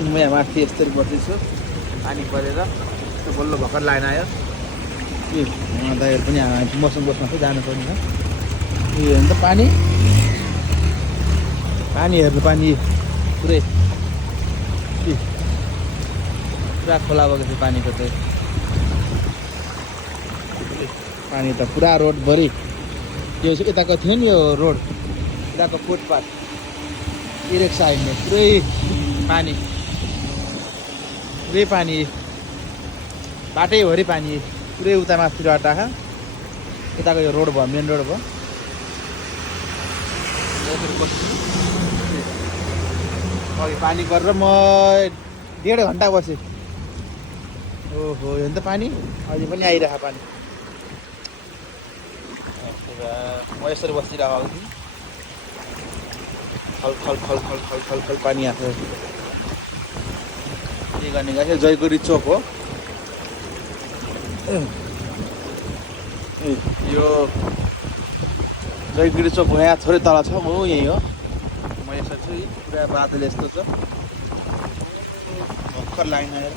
म यहाँ माथि यस्तरी बस्दैछु पानी परेर यस्तो बल्ल भर्खर लाइन आयो के दाइहरू पनि मसँग बस्नु चाहिँ जानु पर्ने यो हेर्नु त पानी हेर्नु पानी पुरै पुरा खोला बगेको पानीको चाहिँ पानी त पुरा रोडभरि यो यताको थियो नि यो रोड यताको फुटपाथ इरेक साइडमा पुरै पानी बाटैभरि पानी पुरै उता माथिबाट यताको यो रोड भयो मेन रोड भयो अघि पानी गरेर म 1.5 घन्टा बसेँ ओहो हेर्नु त पानी अहिले पनि आइरहेको पानी म यसरी बसिरहेको अघि खल पानी आएको के गर्ने गाई जयगुडी चोक हो यो जयगुडी चोक यहाँ थोरै तल छ म यही हो म यसरी छु पुरा बादल यस्तो छ भर्खर लाइन आएर